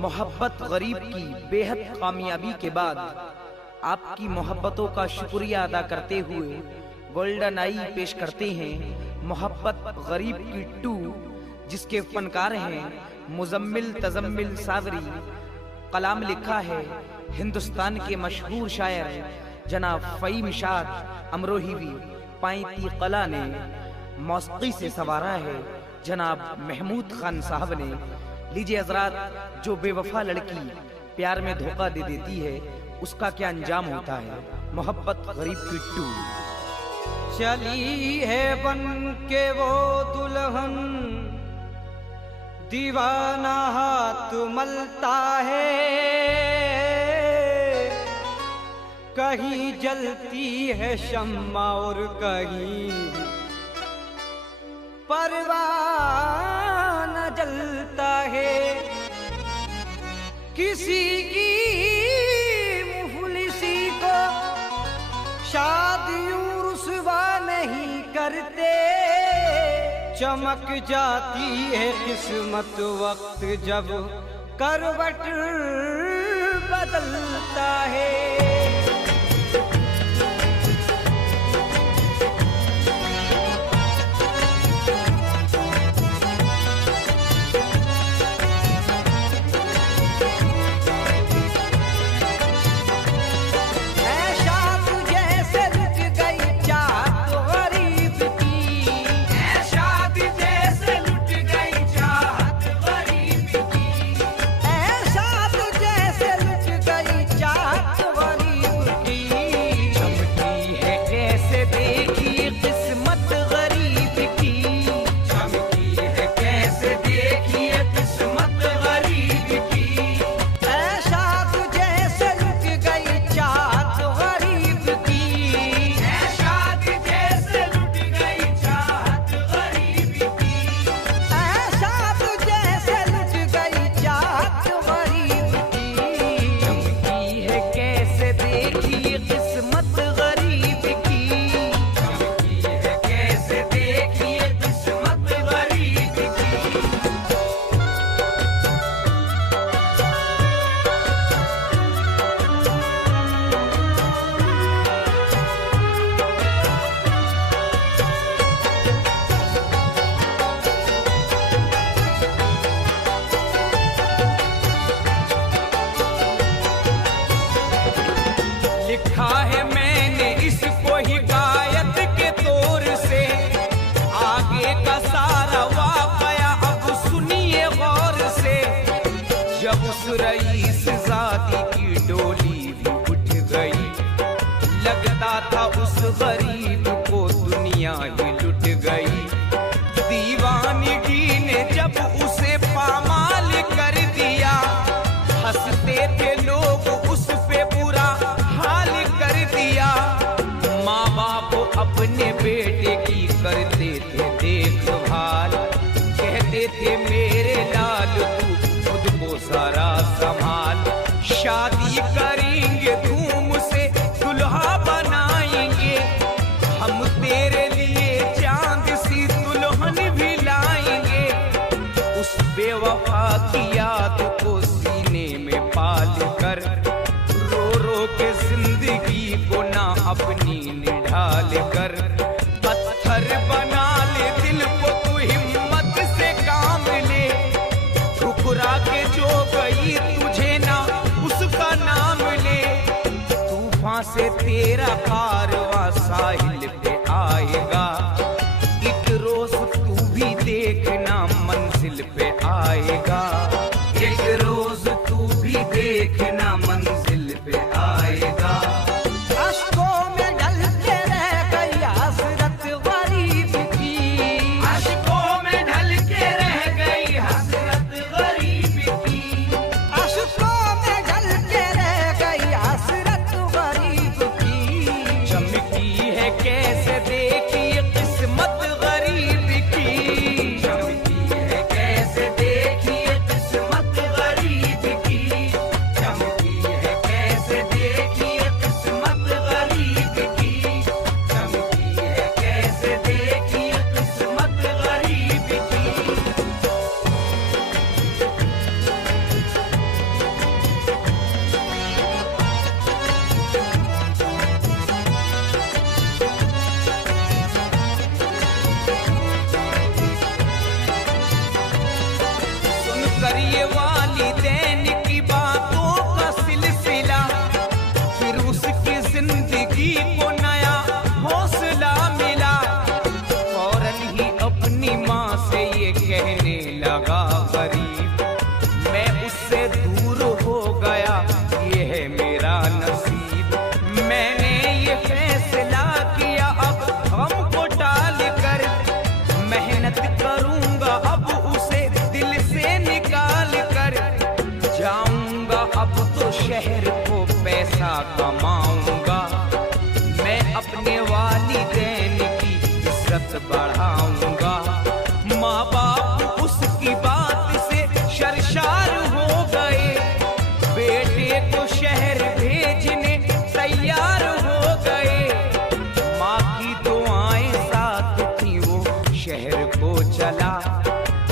मोहब्बत गरीब की बेहद कामयाबी के बाद आपकी मोहब्बतों का शुक्रिया अदा करते हुए गोल्डन आई पेश करते हैं मोहब्बत गरीब की 2, जिसके फनकार हैं मुजम्मिल तजम्मिल सावरी। कलाम लिखा है हिंदुस्तान के मशहूर शायर जनाब फ़हीम शाद अमरोही। पाइती कला ने मौसीकी से सवारा है जनाब महमूद खान साहब ने। लीजिए हज़रात, जो बेवफा लड़की प्यार में धोखा दे देती है उसका क्या अंजाम होता है। मोहब्बत गरीब की 2। चली है बन के वो दुल्हन, दीवाना हाथ मलता है, कहीं जलती है शम्मा और कहीं परवाना जलता है। किसी की मुफलिसी को शादियों रुसवा नहीं करते, चमक जाती है किस्मत वक्त जब करवट बदलता है। लिखा है मैंने इसको हिकायत के तौर से, आगे का सारा वाक़या अब सुनिए गौर से। जब उस रईस ज़ादी की डोली भी उठ गई, लगता था उस गरीब को दुनिया ही लुट गई। दीवानगी ने जब उसे पामाल कर दिया, हंसते थे लोग उस पे बुरा हाल कर दिया। माँ बाप अपने बेटे की करते थे देखभाल, कहते थे मेरे लाल तू खुद को सारा संभाल। शादी करेंगे धूम से दुल्हा बनाएंगे, हम तेरे लिए चांद सी दुल्हन भी लाएंगे। उस बेवफा की याद को सीने में पाल कर, रो रो के जिंदगी को ना अपनी निढाल कर। पत्थर बना ले दिल को तू हिम्मत से काम ले, ठुकरा के जो गई तुझे ना उसका नाम ले। तूफान से तेरा कारवां साहिल पे आएगा, एक रोज तू भी देखना मंजिल पे आएगा। एक रोज तू भी देखना मंजिल पे आएगा। अश्कों में ढलते रह गई हसरत गरीब की, अश्कों में ढल के रह गई हसरत गरीब की, अश्कों में ढलते रह गई हसरत गरीब की। चमकी है कैसे देखिए किस्मत गरीब की, चमकी है कैसे देखिए किस्मत गरीब की, चमकी है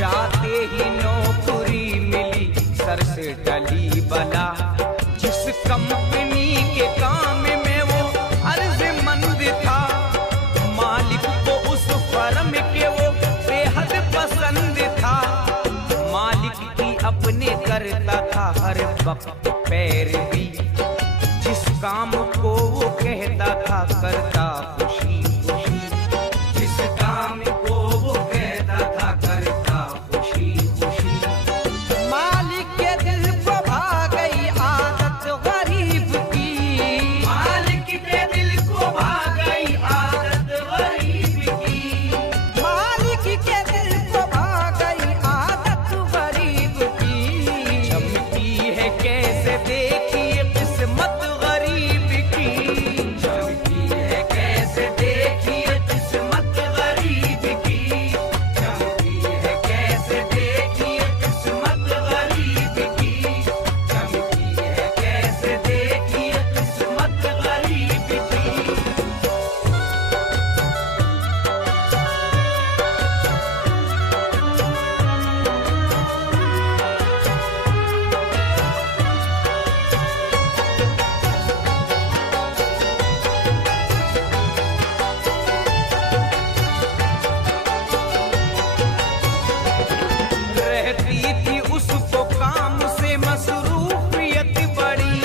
जाते ही नौकरी मिली, सर से टली बला। जिस कंपनी के काम में वो अर्जमंद था, मालिक को उस फर्म के वो बेहद पसंद था। मालिक की अपने करता था हर वक्त पैरवी, जिस काम को वो कहता था करता खुशी खुशी। जिस काम को वो कहता था करता खुशी खुशी। मालिक के दिल को भा गई आदत गरीब की, मालिक के दिल को भा गई आदत गरीब की। मालिक के दिल को भा गई आदत गरीब की। चमकी है कैसे देखिए किस्मत गरीब की, चमकी है कैसे देखिए किस्मत गरीब की। चमकी है कैसे देखिए किस्मत गरीब की। चमकी है कैसे देखिए किस्मत गरीब की। रहती थी उसको काम से मसरूफियत बड़ी,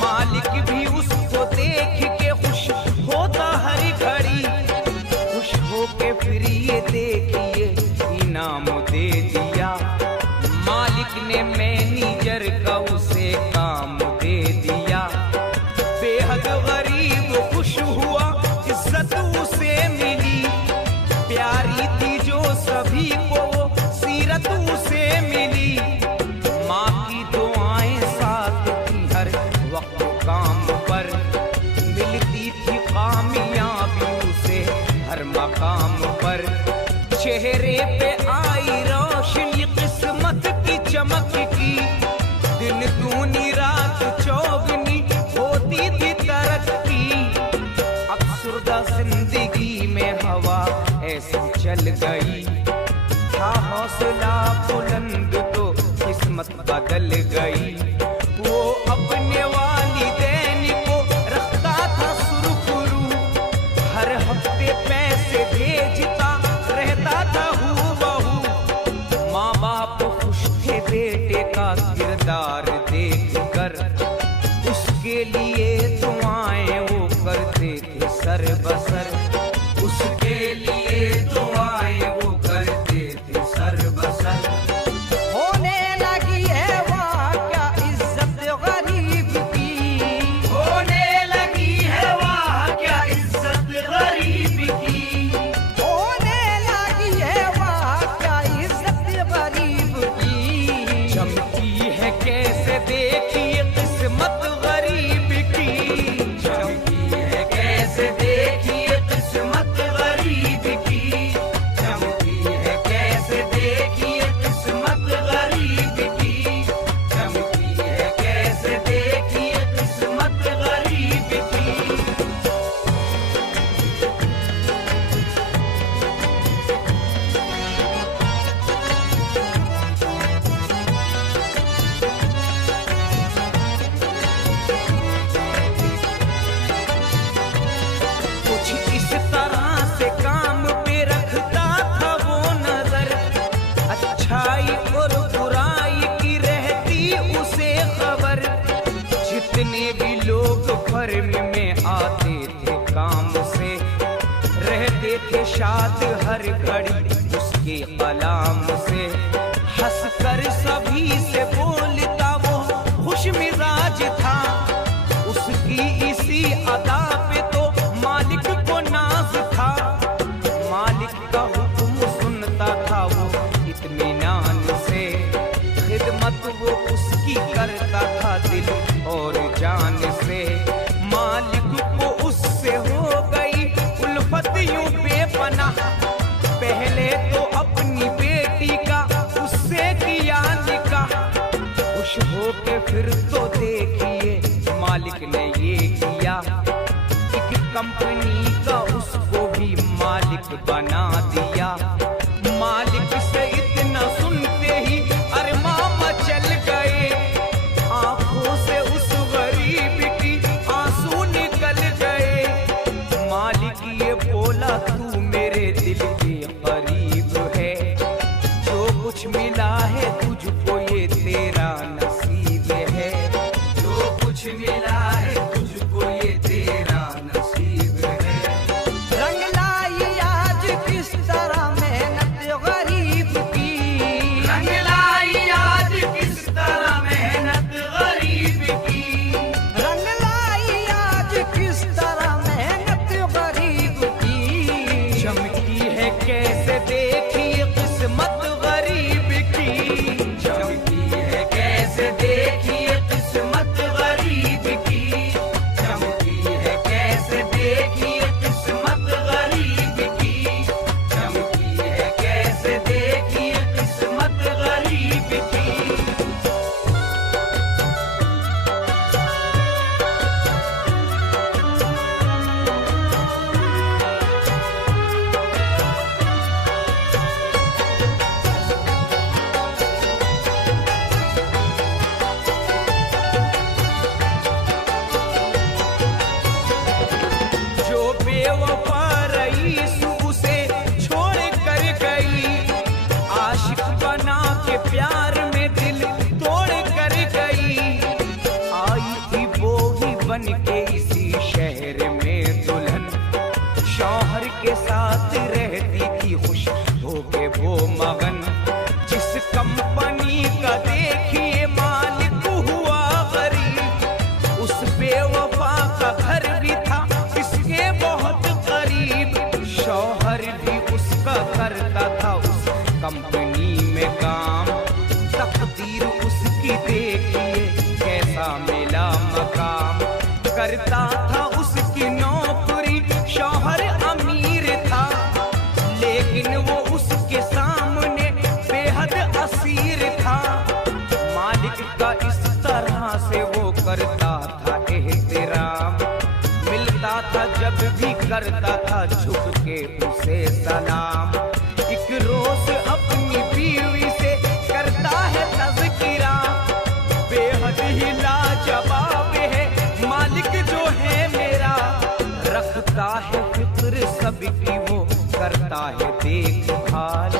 मालिक भी उसको देख के खुश होता हर घड़ी। खुश होके फिर ये देखिए इनाम दे दिया, मालिक ने मैनेजर का उसे काम दे दिया। बेहद गरीब खुश हुआ, इज्जत उसे मिली। प्यारी थी जो सभी को वो सीरत उसे मिली। माँ की दुआएं साथ थी हर वक्त काम पर, मिलती थी कामयाबी उसे हर मकाम पर। चेहरे पे आई रोशनी किस्मत की चमक की, दिन दूनी रात चौगनी होती थी तरक्की। अफसरदा जिंदगी में हवा ऐसी चल गई, था हौसला बुलंद तो किस्मत बदल गई। वो अपने वालिदैन को रखता था सुरखरू, हर हफ्ते पैसे भेजता रहता था हूबहू। माँ बाप खुश थे बेटे का किरदार देखकर, उसके लिए दुआएं वो करते थे सर बसर। उसके लिए दुआएं वो करते थे सर बसर। होने लगी है वहाँ क्या इज्जत गरीब की, होने लगी है वहाँ क्या इज्जत गरीब की। होने लगी है वहाँ क्या इज्जत गरीब की। चमकी है कैसे देखिए किस्मत गरीब की। चमकी है कैसे देखिए किस्मत गरीब की। चमकी है कैसे देखिए किस्मत गरीब की। चमकी है कैसे देखिए किस्मत गरीब की। कुछ इस तरह से काम पे रखता था वो नजर, अच्छाई और बुराई की रहती उसे खबर। जितने भी लोग फर्म में आते थे काम से, रहते थे शाद हर घड़ी उसके कलाम से। हंसकर सभी से बोलता वो खुश मिजाज था, उसकी इसी अदा पे तो मालिक को नाज था। मालिक का हुक्म सुनता था वो इत्मीनान से, खिदमत वो उसकी करता था दिल और जान से। मालिक को उससे हो गई उल्फत यूं बेपनाह, पहले तो अपनी बेटी का उससे किया निकाह। खुश होके फिर तो देखिए मालिक ने ये किया, एक कंपनी का उसको भी मालिक बना दिया। मालिक से इतने कंपनी में काम। तकदीर उसकी देखिए कैसा मिला मकाम। करता था उसकी नौकरी, शौहर अमीर था, लेकिन वो उसके सामने बेहद असीर था। मालिक का इस तरह से वो करता था एहतराम। मिलता था जब भी करता था झुक के उसे सलाम। एक रोज अपनी बीवी से करता है तज़किरा, बेहद ही लाजवाब है मालिक जो है मेरा। रखता है फिक्र सबकी वो, करता है देखभाल।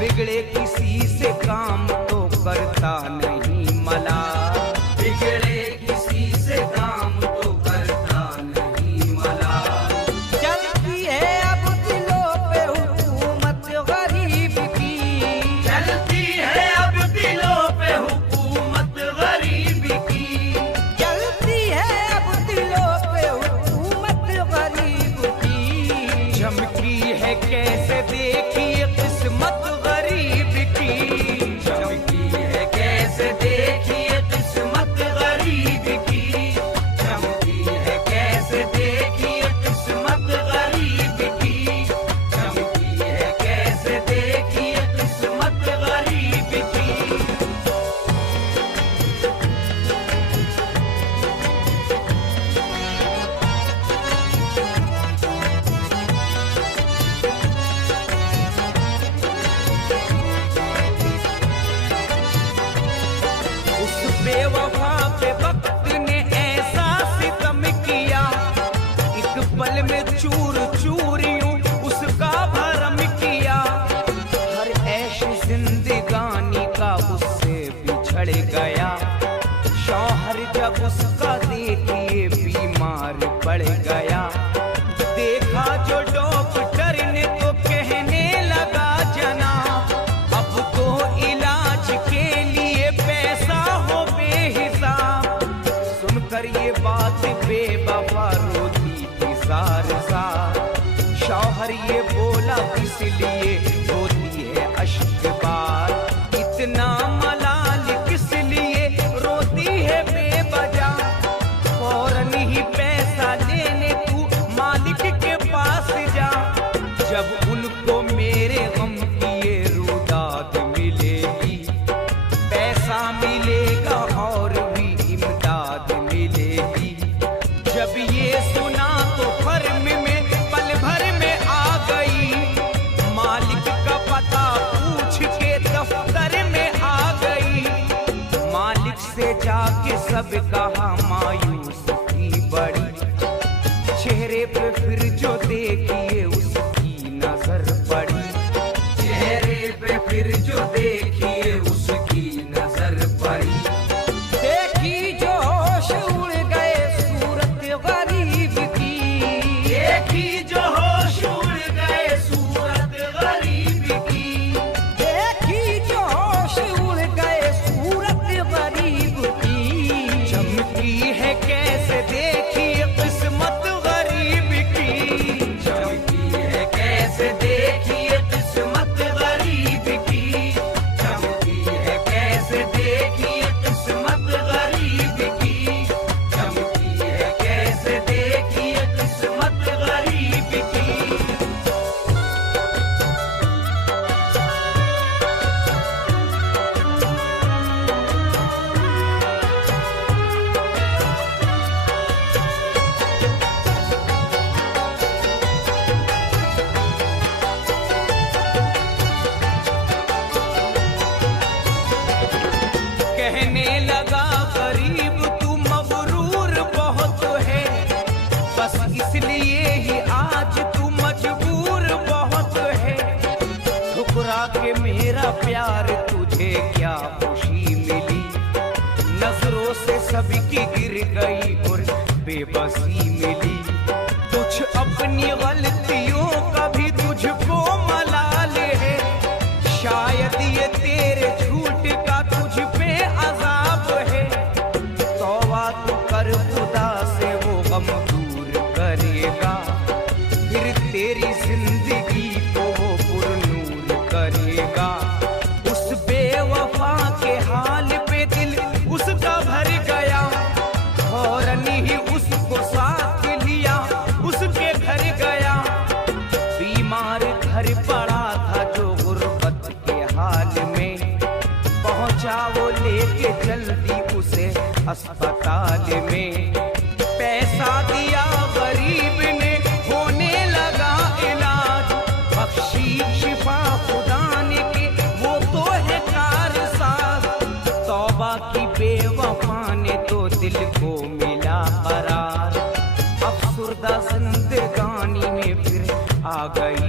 बिगड़े किसी से काम तो करता नहीं मलाल। बिगड़े किसी से काम तो करता नहीं मलाल। चलती है अब दिलों पे हुकूमत गरीब की, चलती है अब दिलों पे हुकूमत गरीब की। चलती है अब दिलों पे हुकूमत गरीब की। चमकी है कैसे देखिए किस्मत गरीब की। चमकी है कैसे देखिए किस्मत गरीब की। चमकी है कैसे देखिए किस्मत गरीब की। चमकी है कैसे देखिए किस्मत गरीब की। उस बेवफा पे वक्त ने ऐसा सितम किया, एक पल में चूर चूरियों उसका भरम किया। हर ऐश जिंदगानी का उससे बिछड़ गया। शौहर जब उसका देखिए बीमार पड़ गया। देखा जो डॉक्टर ने तो कहने लगा जनाब, अब तो इलाज के लिए पैसा हो बेहिसाब। सुनकर ये बात बेवफा रोती थी जार जार। शौहर ये बोला किस लिए रोती है अश्क बार। इतना मलाल किस लिए रोती है बेवजह। फौरन ही पैसा लेने तू मालिक के पास जा। जब उनको मेरे गम की ये रुदाद मिलेगी, पैसा मिलेगा और भी इमदाद मिलेगी। जब ये सुना तो फर्म में पल भर में आ गई। मालिक का पता पूछ के दफ्तर में आ गई। मालिक से जाके सब कहा मायूस थी बड़ी। चेहरे पे फिर जो देखिए उसकी नजर पड़ी। चेहरे पे फिर जो देखिए उसकी नजर पड़ी। देखी जो होश उड़ गए सूरत गरीब की। देखी जो होश उड़ गए सूरत गरीब की। देखी जो होश उड़ गए सूरत गरीब की। चमकी है कैसे देखिए किस्मत गरीब की। चमकी है कैसे देखिए किस्मत गरीब की। चमकी है कैसे देखिए किस्मत गरीब की। चमकी है कैसे देखिए किस्मत गरीब की। कहने लगा गरीब तू मगरूर बहुत है, बस इसलिए ही आज तू मजबूर बहुत है। ठुकरा के मेरा प्यार तुझे क्या खुशी मिली। नजरों से सबकी गिर गई और बेबसी मिली। कुछ अपनी गलतियों का भी तुझको मलाल है। शायद ये तेरे झूठ का तुझ पे अजाब है। तौबा तो कर खुदा से, वो गम दूर करेगा। फिर तेरी जिंदगी को वो पुरनूर करेगा। लगा। उस बेवफा के हाल पे दिल उसका भर गया, फौरन ही उसको साथ लिया उसके घर गया। बीमार घर पड़ा था जो गुर्बत के हाल में, पहुंचा वो लेके जल्दी उसे अस्पताल में। पैसा दिया गरीब ने, होने लगा इलाज, बख्शी शिफा खुदा ने के वो तो है कारसाज। तौबा की बेवफा ने तो दिल को मिला करार, अफसुर्दा जिंदगानी में फिर आ गई